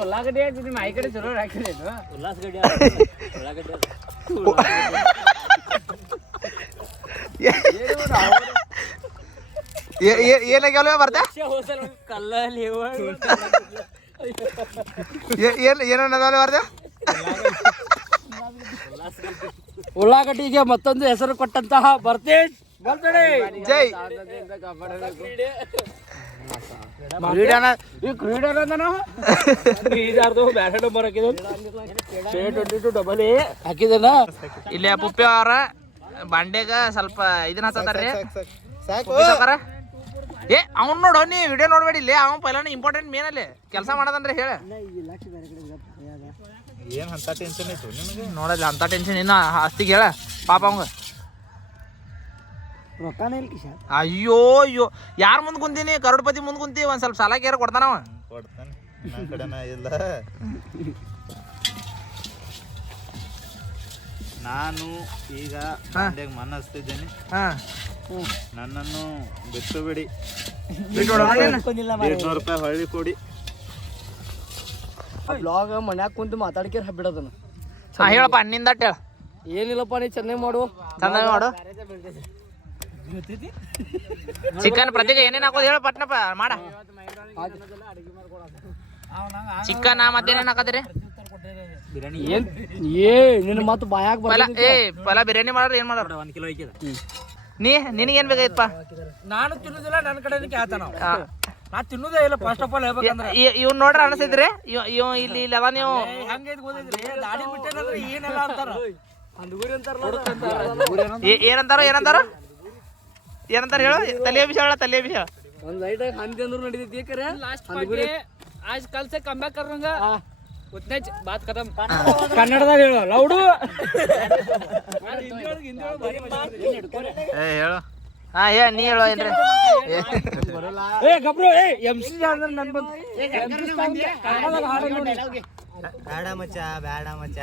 ಉಳ್ಳಾಗಡ್ಡಿ ನಿಮ್ಮ ಮೈ ಕಡೆ ಚಲೋ ಹಾಕಿದೆ ಉಲ್ಲಾಸಗಡ್ಡಿ ಏನಾಗ್ಯಾವ ಬರ್ತಾ ಕಲ್ಲಲ್ಲಿ ಏನದಾವ ಬರ್ದ ಉಳ್ಳಾಗಡ್ಡಿಗೆ ಮತ್ತೊಂದು ಹೆಸರು ಕೊಟ್ಟಂತಹ ಬರ್ತೇನೆ ಜೈ ಹಾಕಿದೇನ ಇಲ್ಲಿ ಪುಪ್ಪಿ ಅವ್ರ ಬಂಡೆಗ ಸ್ವಲ್ಪ ಇದನ್ನ ಹಚ್ಚತಾರ್ರಿ ಏ ಅವ್ನು ನೋಡು ನೀ ವಿಡಿಯೋ ನೋಡ್ಬೇಡಿ ಇಲ್ಲಿ ಅವ್ನು ಪೈಲಾನ ಇಂಪಾರ್ಟೆಂಟ್ ಮೇನ್ ಅಲ್ಲಿ ಕೆಲಸ ಮಾಡೋದಂದ್ರೆ ಹೇಳ ಏನ್ ಅಂತ ಟೆನ್ಷನ್ ಐತು ನಿನಗೆ ನೋಡಲ್ಲ ಅಂತ ಟೆನ್ಷನ್ ಇನ್ನ ಆಸ್ತಿಗೆ ಹೇಳ ಪಾಪ ಅವಂಗ ಅಯ್ಯೋ ಅಯ್ಯೋ ಯಾರ ಮುಂದ್ ಕುಂತೀನಿ ಕರೋಡ್ಪತಿ ಮುಂದ್ ಕುಂತಿ ಒಂದ್ ಸ್ವಲ್ಪ ಸಾಲ ಕೇರ ಕೊಡ್ತಾನವ ಕೊಡ್ತಾನೆ ನನ್ನ ಕಡೆನ ಇಲ್ಲ ನಾನು ಈಗ ಮನ ಹಚ್ತಿದ್ದೇನೆ ನನ್ನನ್ನು ಬಿಟ್ಟು ಬಿಡಿ ₹200 ಹೊಳ್ಳಿ ಕೊಡಿ ಬ್ಲಾಗ್ ಮನ್ಯಾಗ ಕುಂತು ಮಾತಾಡ್ಕೇರ್ ಬಿಡೋದನ್ನ ಹೇಳಪ್ಪ ನಿಂದ ಹೇಳ ಏನಿಲ್ಲಪ್ಪ ನೀ ಚೆನ್ನಾಗಿ ಮಾಡು ಚೆನ್ನಾಗಿ ಮಾಡು ಚಿಕನ್ ಪ್ರತಿಗ ಏನೇನ್ ಹಾಕೋದು ಹೇಳ ಪಟ್ನಪ್ಪ ಮಾಡ ಚಿಕನ್ ಮತ್ತೇನೇನ್ ಹಾಕದ್ರಿ ಏನ್ ನಿನ್ನ ಮಾತು ಬಾಯಾಗ ಪೈಲ ಬಿರಿಯಾನಿ ಮಾಡ್ರ ಏನ್ ಮಾಡ್ರ $1 ಕಿಲೋ ನಿನಗೇನ್ ಬೇಕಾಯ್ತಪ್ಪ ನಾನು ತಿನ್ನುದಿಲ್ಲ ನನ್ನ ಕಡೆ ಕೇಳ್ತಾನ ನಾ ತಿನ್ನುದೇ ಇಲ್ಲ ಫಸ್ಟ್ ಆಫ್ ಆಲ್ ಹೇಳ್ಬೇಕಂದ್ರೆ ಇವ್ ನೋಡ್ರ ಅನಿಸಿದ್ರಿ ಇವ್ ಇಲ್ಲಿ ಇಲ್ಲೆಲ್ಲ ನೀವು ಹಂಗೈತ್ ಗೊತ್ತಿದ್ರಿ ದಾಡಿ ಬಿಟ್ಟೇನಂದ್ರೆ ಏನೆಲ್ಲ ಅಂತಾರ ಅಂದ್ಗುರಿ ಏನಂತಾರ ಹೇಳು ತಲೆ ವಿಷಯ ಹೇಳ ತಲೆ ವಿಷಯ ಒಂದ್ ಲೈಟ್ ಹಂದಿ ಅಂದ್ರು ನಡೀತೈತಿ ಕರೆ आज कल से कम बैक करूंगा उतने बात खत्म कन्नड़ದಾಗ ಹೇಳು ಲೌಡು ಹೇಳು ಹಾ ನೀ ಹೇಳು ಏನ್ರಿ ಗಬ್ರು ಎಂಸಿ ಅಂದ್ರೆ ನನ್ ಬಂದು ಕನ್ನಡದಾಗ ಹಾಡು ನೋಡಿ ಬೇಡ ಮಚ್ಚ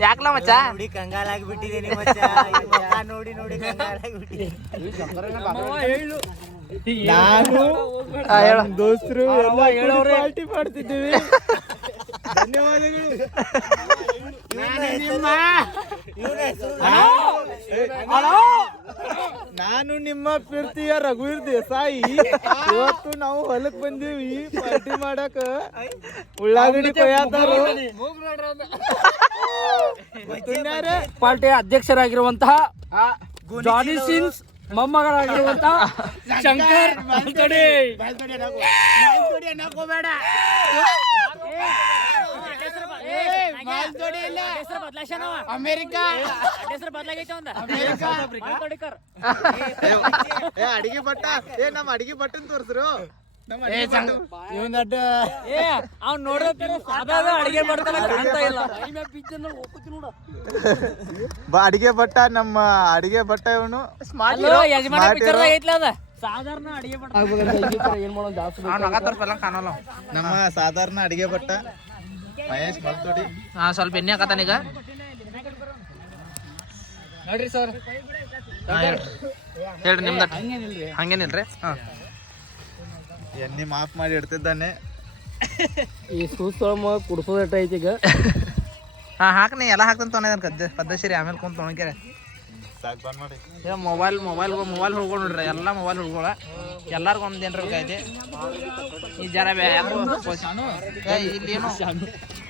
ಯಾಕಲ ಮಚ್ಚ ನೋಡಿ ಕಂಗಾಲಾಗ್ಬಿಟ್ಟಿದ್ದೀನಿ ಮಚ್ಚ ನೋಡಿ ಹೇಳು ನಾನು ದೋಸ್ತರು ಪಾರ್ಟಿ ಮಾಡ್ತಿದ್ದೀವಿ ಧನ್ಯವಾದಗಳು ನಾನು ನಿಮ್ಮ ಪ್ರೀತಿಯ ರಘುವೀರ್ ದೇಸಾಯಿ ಇವತ್ತು ನಾವು ಹೊಲಕ್ ಬಂದೀವಿ ಪಾರ್ಟಿ ಮಾಡಕ ಉಳ್ಳಾಗಡ್ಡಿ ಕೊಯ್ಯಾತಾರು ಪಾರ್ಟಿಯ ಅಧ್ಯಕ್ಷರಾಗಿರುವಂತಹ ಜಾನಿ ಸಿನ್ಸ್ ಮೊಮ್ಮಗಳಾಗಿರುವಂತಹ ಶಂಕರ್ ಅಮೇರಿಕಾ ಅಡಿಗೆ ಭಟ್ಟ ನಮ್ಮ ಅಡಿಗೆ ಭಟ್ಟನ್ ತೋರ್ಸ್ರು ಅವ್ನು ನೋಡೋದು ಅಡಿಗೆ ಮಾಡ್ತಾನೆ ಕಾಣ್ತಾ ಇಲ್ಲ ಅಡಿಗೆ ಭಟ್ಟ ನಮ್ಮ ಅಡಿಗೆ ಭಟ್ಟ ಇವನು ಸಾಧಾರಣ ಅಡಿಗೆ ಏನ್ ಮಾಡೋದು ಜಾಸ್ತಿ ಕಾಣಲ್ಲ ನಮ್ಮ ಸಾಧಾರಣ ಅಡಿಗೆ ಭಟ್ಟ ಮಹೇಶ್ ಮಲ್ತೋಡಿ ಸ್ವಲ್ಪ ಎಣ್ಣೆ ಹಾಕತಾನೀಗ ನೋಡ್ರಿ ಸರ್ ಹೇಳ್ರಿ ನಿಮ್ದ ಹಂಗೇನಿಲ್ರಿ ಎಣ್ಣೆ ಮಾಫ್ ಮಾಡಿ ಇಡ್ತಿದ್ದಾನೆ ಈ ಸೂಸ್ತೊಳ ಕುಡ್ಸೋದಟ್ಟ ಐತಿ ಈಗ ಹಾಕ್ನಿ ಎಲ್ಲ ಹಾಕ್ತಾನೆ ತೊಗೊಂಡಿದ್ದಾನೆ ಪದ್ಧತಿ ಆಮೇಲೆ ಕುಂತ ತೊಗೊಂಡ್ಯಾರ ಸಾಕು ಬಂದ್ ಮಾಡಿ ಮೊಬೈಲ್ ಹುಡ್ಕೊಂಡು ನೋಡ್ರಿ ಎಲ್ಲ ಮೊಬೈಲ್ ಹುಡ್ಕೊಳ ಎಲ್ಲಾರ್ಗು ಒಂದ್ ಏನ್ರ ಬೇಕಾಯ್ತಿ ಈ ಜರ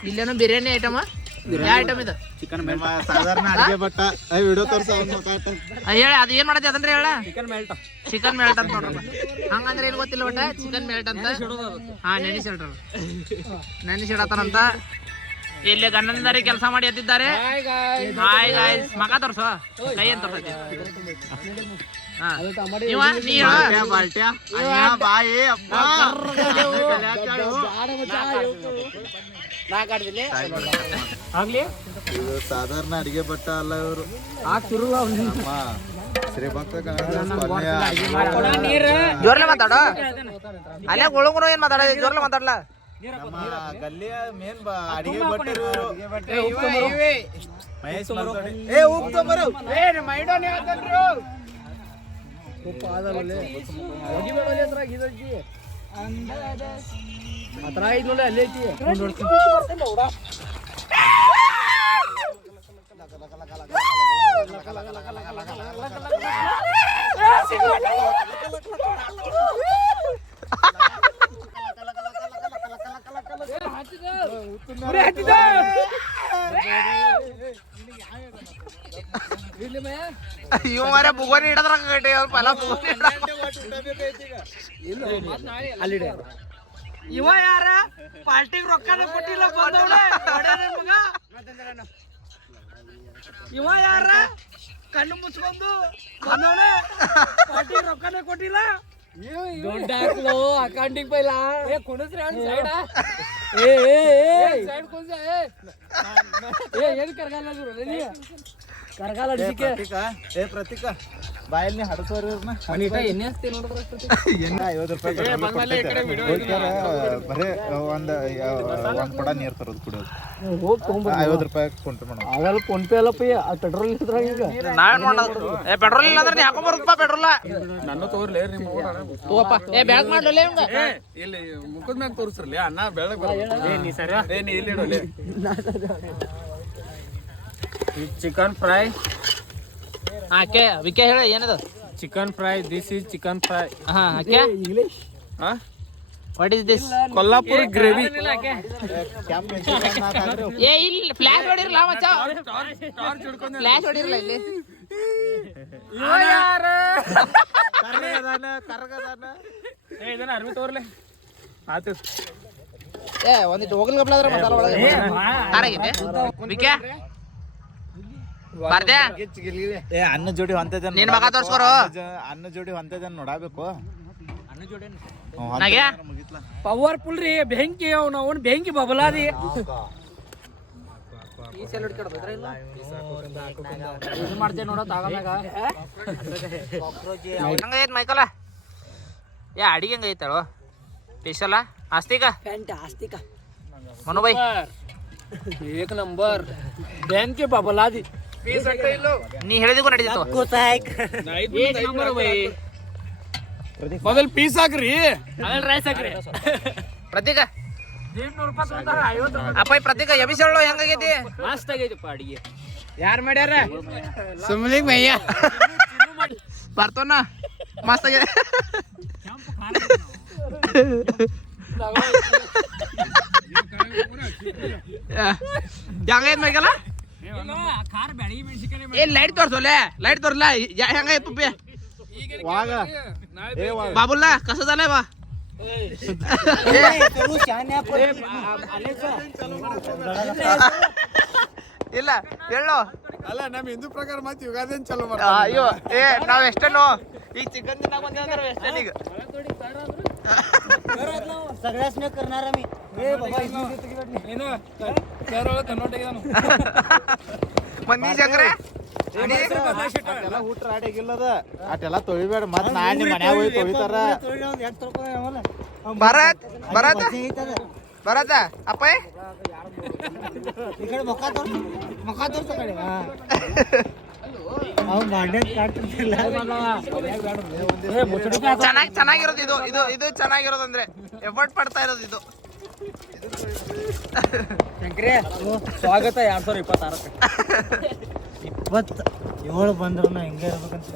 ಇಲ್ಲೇನು ಬಿರಿಯಾನಿ ಐಟಮ್ ಯಾವ ಐಟಮ್ ಇದು ಸಾಧಾರಣ ಅಡಿಗೆ ಭಟ್ಟ ವಿಡಿಯೋ ತೋರ್ಸ ಹೇಳಿ ಅದು ಏನ್ ಮಾಡತ್ತೆ ಅದನ್ರಿ ಹೇಳ ಚಿಕನ್ ಮೆಲ್ಟ್ ಅಂತ ನೋಡ್ರಪ್ಪ ಹಂಗಂದ್ರೆ ಏನ್ ಗೊತ್ತಿಲ್ಲ ಒಟ್ಟ ಚಿಕನ್ ಮೆಲ್ಟ್ ಅಂತ ನೆನೆಸಿಡತಾರಂತ ಇಲ್ಲಿ ಗಂಡನದಾರಿ ಕೆಲಸ ಮಾಡಿ ಎತ್ತಿದ್ದಾರೆ ಹಾಯ್ ಗಾಯ್ಸ್ ಮಗ ತೋರ್ಸು ಕೈ ಅಂತ ತೋರ್ಸತಿ ಇದು ಸಾಧಾರಣ ಅಡಿಗೆ ಭಟ್ಟ ಅಲ್ಲ ಇವರು ಶ್ರೀಭಕ್ತ ಜೋರ್ಲೆ ಮಾತಾಡೋ ಅಲ್ಲೇ ಗುಳುಗುಳು ಏನ್ ಮಾತಾಡ ಜೋರ್ಲೆ ಮಾತಾಡ್ಲ ನಮ್ಮ ಗಲ್ಲಿಯ ಮೇನ್ ಅಡಿಗೆ ಭಟ್ಟರು ಮಹೇಶ್ ಮಲ್ತೋಡಿ ಹತ್ರ ಐದು ನೋಡಿ ಅಲ್ಲೇ ಐತಿ ಇವ್ ಮಾರೇ ಬುಗೋನಿ ಹಿಡದ್ರ ಗಟ್ಟಿ ಅವ್ರ ಪಲ ಬುಗೋನಿ ಇವ ಯಾರ ಪಾರ್ಟಿಗೆ ರೊಕ್ಕನ ಕೊಟ್ಟಿಲ್ಲ ಬಂದವಳೆ ಮಗ ಇವ ಯಾರ ಕಣ್ಣು ಮುಚ್ಕೊಂಡು ಬಂದವಳೆ ಪಾರ್ಟಿಗೆ ರೊಕ್ಕನ ಕೊಟ್ಟಿಲ್ಲ ದೊಡ್ಡ ಹಾಕ್ಲು ಅಕೌಂಟಿಂಗ್ ಪೈಲ ಕೊಡಿಸ್ರಿ ಸೈಡ್ ಸೈಡ್ ಕೊಡ್ಸ ಏನ್ ಕರ್ಗಾಲ ಕರ್ಗಾಲ ಪ್ರತೀಕ ಬಾಯಲ್ಲಿ ಹಡಸೋರು ಎಣ್ಣೆ ಹಚ್ತಿ ನೋಡಿದ್ರ ಎಣ್ಣೆ 50 ರೂಪಾಯಿ ಬರೇ ಒಂದ್ ಕೊಡ ನೀರ್ ತರೋದು ಕುಡಿಯೋದು ಹೋಗಿ ತಗೊಂಡ್ಬ 50 ರೂಪಾಯಿ ಫೋನ್ ಪೇ ಮಾಡೋದು ಆಗಲ್ಲ ಫೋನ್ ಪೇ ಅಲ್ಲಪ್ಪ ಆ ಪೆಟ್ರೋಲ್ ಇದ್ರ ಈಗ ನಾವೇನ್ ಮಾಡೋದು ಪೆಟ್ರೋಲ್ ಇಲ್ಲ ಅಂದ್ರೆ ಯಾಕೋ ಬರುತ್ತಪ್ಪ ಪೆಟ್ರೋಲ್ ನನ್ನ ತೋರ್ಲಿ ನಿಮ್ಮ ತಗೋಪ್ಪ ಬ್ಯಾಗ್ ಮಾಡ್ಲೇ ಇವಂಗ ಇಲ್ಲಿ ಮುಖದ ಮ್ಯಾಗ ತೋರಿಸ್ರಲಿ ಅನ್ನ ಬೆಳಗ್ ನೀ ಸರಿ ನೀ ಇಲ್ಲಿ ಇಡೋಲಿ ಚಿಕನ್ ಫ್ರೈ ಹಾಕೆ ವಿಕೆ ಹೇಳ ಏನದು chicken fry this is chicken fry ಹಾ ಹಾಕೆ English what is this Kolhapuri gravy ಏ ಇಲ್ಲಿ ಫ್ಲಾಶ್ ಹೊಡಿರಲ್ಲ ಮಚ್ಚ ಫ್ಲಾಶ್ ಹೊಡಿರಲ್ಲ ಇಲ್ಲಿ ಇದನ್ನ ಅರ್ವಿ ತೋರ್ಲೆ ಆತು ಏ ಒಂದಿಟ್ಟು ಹೋಗಲ್ ಗಪ್ಲಾದ್ರೆ ಮಸಾಲ ಒಳಗೆ ಆರಾಗಿದೆ ವಿಕೆ ಬರ್ದೆ ಏ ಅನ್ನ ಜೋಡಿ ಹೊಂತದ ನಿನ್ ಮಗ ತೋರ್ಸ್ಕೊರು ಅನ್ನ ಜೋಡಿ ಹೊಂತದ ನೋಡಬೇಕು ನಾಗೆ ಪವರ್ಫುಲ್ ರೀ ಬೆಂಕಿ ಅವ್ನು ಬೆಂಕಿ ಬಬಲಾದಿ ಮಾಡ್ತೇವೆ ನೋಡತ್ ಆಗಮ್ಯಾಗ ಹಂಗೈತ್ ಮೈಕಲ ಏ ಅಡಿಗೆ ಹಂಗೈತಳು ಸ್ಪೆಷಲ ಆಸ್ತಿಕ ಫ್ಯಾಂಟಾಸ್ಟಿಕ್ ಮನು ಬೈ ಏಕ್ ನಂಬರ್ ಬೆಂಕಿ ಬಬಲಾದಿ ನೀ ಹೇಳಿದಕ್ಕೂ ನಡೀತಿತ್ತು ಏಕ್ ನಂಬರ್ ಬೈ ಮೊದಲ್ ಪೀಸ್ ಹಾಕ್ರಿ ಆಮೇಲೆ ರೈಸ್ ಹಾಕ್ರಿ ಪ್ರತೀಕ ಅಪ್ಪ ಈ ಪ್ರತೀಕ ಎಬಿಸಳ್ಳು ಹೆಂಗಾಗೈತಿ ಮಸ್ತ್ ಆಗೈತಪ್ಪ ಅಡಿಗೆ ಯಾರು ಮಾಡ್ಯಾರ ಸುಮ್ಲಿಗ್ ಮಯ್ಯ ಬರ್ತೋನ ಮಸ್ತ್ ಆಗಿದೆ ಹೆಂಗೈತ್ ಮೈಕಲ್ಲ ಖಾರ ಬ್ಯಾಡಿ ಮೆಣಸಿನಕಾಯಿ ಏ ಲೈಟ್ ತೋರ್ಸೋಲೆ ಲೈಟ್ ತೋರ್ಲ ಹೆಂಗೈತ್ ಪುಪ್ಪಿ ವಾಗ ಬಾಬುಲ್ಲ ಕಸದಲ್ಲ ಬಾ ಇಲ್ಲ ಹೇಳು ಅಲ್ಲ ನಮ್ಮ ಹಿಂದೂ ಪ್ರಕಾರ ಮತ್ತೆ ಯುಗಾದೇನ್ ಚಲೋ ಅಯ್ಯೋ ಏ ನಾವ್ ಎಷ್ಟೇನು ಈಗ ಚಿಕನ್ ತಿನ್ನಾಕ ಬಂದೇವ್ ಅಂದ್ರೆ ಎಷ್ಟೇನು ಈಗ ಮಂದಿ ಜಂಗ್ರೆ ಎಲ್ಲ ಊಟ ಆಡಿಗಿಲ್ಲದ ಅಟೆಲ್ಲ ತೊಳಿಬೇಡ ಮತ್ ನಾಳೆ ಮನ್ಯಾಗ ಹೋಗಿ ತೊಳಿತಾರ ಭರತ್ ಭರತ್ ಭರತ ಅಪ್ಪ ಚೆನ್ನಾಗಿರೋದು ಇದು ಇದು ಇದು ಚೆನ್ನಾಗಿರೋದು ಅಂದ್ರೆ ಎಫರ್ಟ್ ಪಡ್ತಾ ಇರೋದು ಇದು ಸ್ವಾಗತ 2026 27 ಬಂದ್ರು ಹಿಂಗೆ ಇರ್ಬೇಕಂತ